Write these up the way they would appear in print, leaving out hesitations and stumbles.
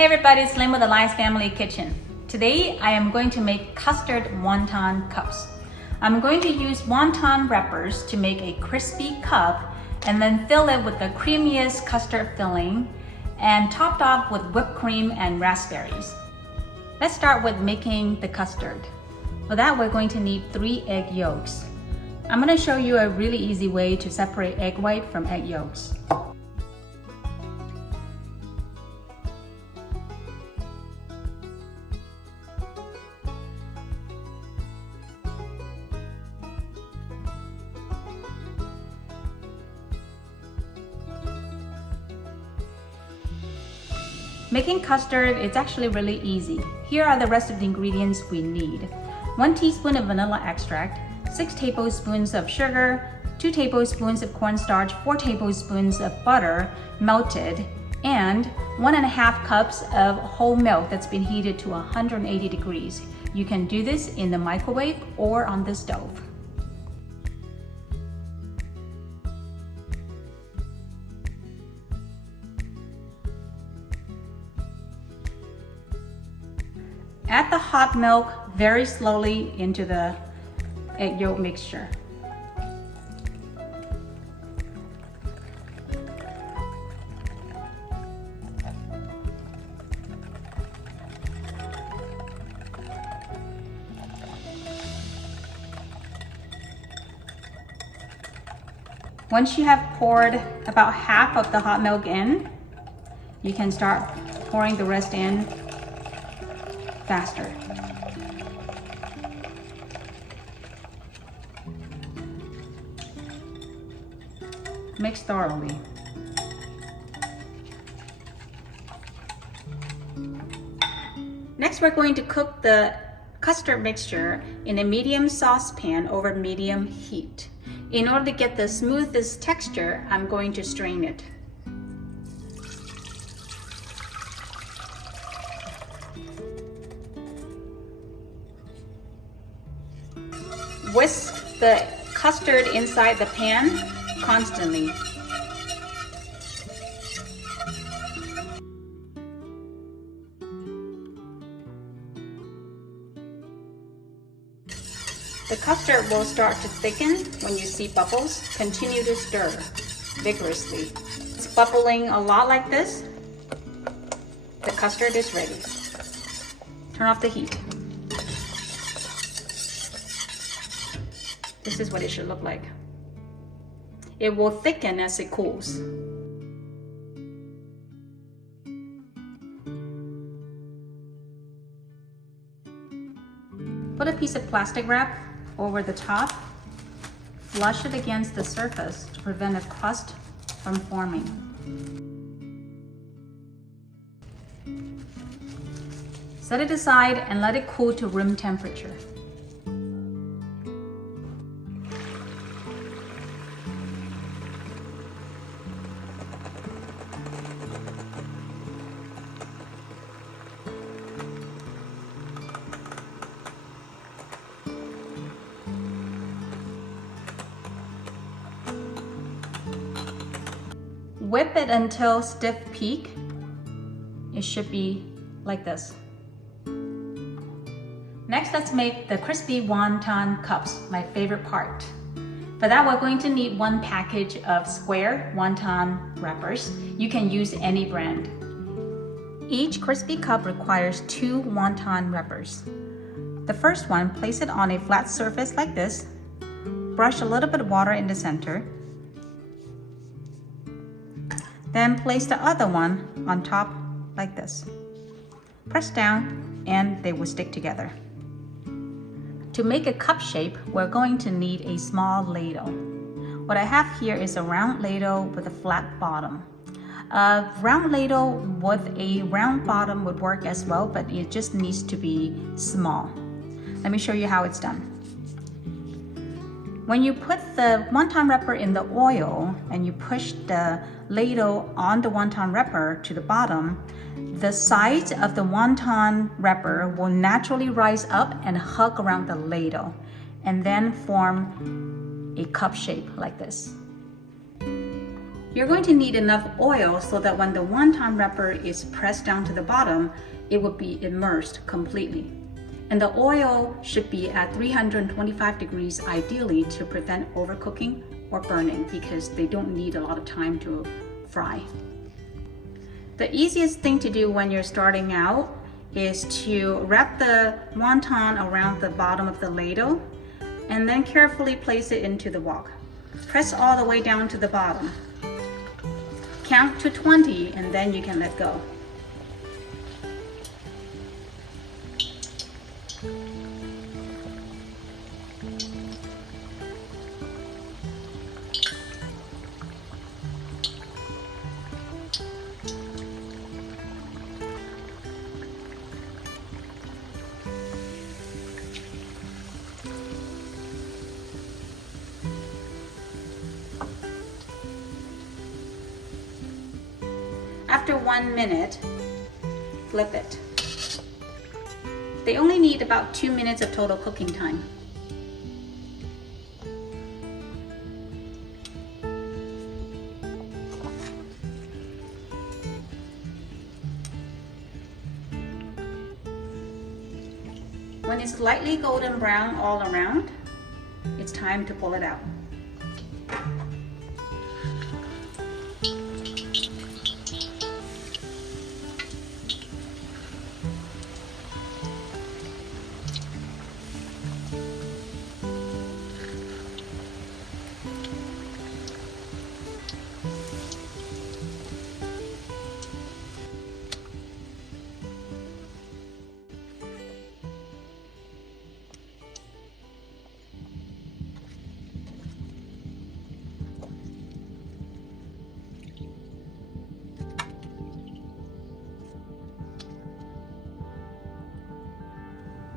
Hey everybody, it's Lynn with the Lions Family Kitchen. Today I am going to make custard wonton cups. I'm going to use wonton wrappers to make a crispy cup and then fill it with the creamiest custard filling and topped off with whipped cream and raspberries. Let's start with making the custard. For that we're going to need 3 egg yolks. I'm going to show you a really easy way to separate egg white from egg yolks. Making custard is actually really easy. Here are the rest of the ingredients we need. 1 teaspoon of vanilla extract, 6 tablespoons of sugar, 2 tablespoons of cornstarch, 4 tablespoons of butter melted, and 1.5 cups of whole milk that's been heated to 180 degrees. You can do this in the microwave or on the stove. Add the hot milk very slowly into the egg yolk mixture. Once you have poured about half of the hot milk in, you can start pouring the rest in faster. Mix thoroughly. Next, we're going to cook the custard mixture in a medium saucepan over medium heat. In order to get the smoothest texture, I'm going to strain it. Whisk the custard inside the pan constantly. The custard will start to thicken when you see bubbles. Continue to stir vigorously. It's bubbling a lot like this. The custard is ready. Turn off the heat. This is what it should look like. It will thicken as it cools. Put a piece of plastic wrap over the top. Flush it against the surface to prevent a crust from forming. Set it aside and let it cool to room temperature. Whip it until stiff peak. It should be like this. Next, let's make the crispy wonton cups, my favorite part. For that, we're going to need 1 package of square wonton wrappers. You can use any brand. Each crispy cup requires 2 wonton wrappers. The first one, place it on a flat surface like this. Brush a little bit of water in the center. Then place the other one on top like this. Press down and they will stick together. To make a cup shape, we're going to need a small ladle. What I have here is a round ladle with a flat bottom. A round ladle with a round bottom would work as well, but it just needs to be small. Let me show you how it's done. When you put the wonton wrapper in the oil and you push the ladle on the wonton wrapper to the bottom, the sides of the wonton wrapper will naturally rise up and hug around the ladle and then form a cup shape like this. You're going to need enough oil so that when the wonton wrapper is pressed down to the bottom, it will be immersed completely. And the oil should be at 325 degrees ideally to prevent overcooking or burning, because they don't need a lot of time to fry. The easiest thing to do when you're starting out is to wrap the wonton around the bottom of the ladle and then carefully place it into the wok. Press all the way down to the bottom. Count to 20 and then you can let go. After 1 minute, flip it. They only need about 2 minutes of total cooking time. When it's lightly golden brown all around, it's time to pull it out.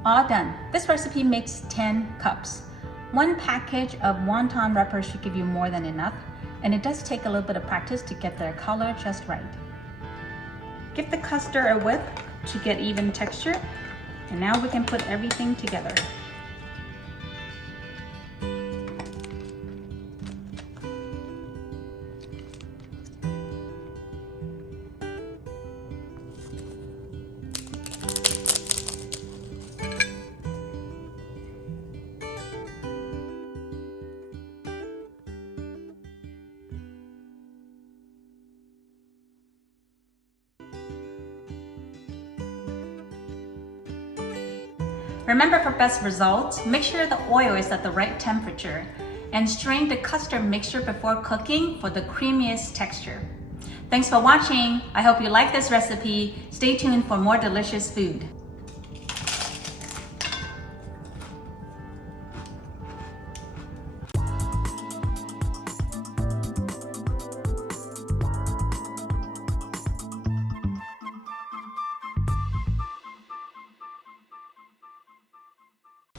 All done. This recipe makes 10 cups. 1 package of wonton wrappers should give you more than enough, and it does take a little bit of practice to get their color just right. Give the custard a whip to get even texture, and now we can put everything together. Remember, for best results, make sure the oil is at the right temperature and strain the custard mixture before cooking for the creamiest texture. Thanks for watching. I hope you like this recipe. Stay tuned for more delicious food.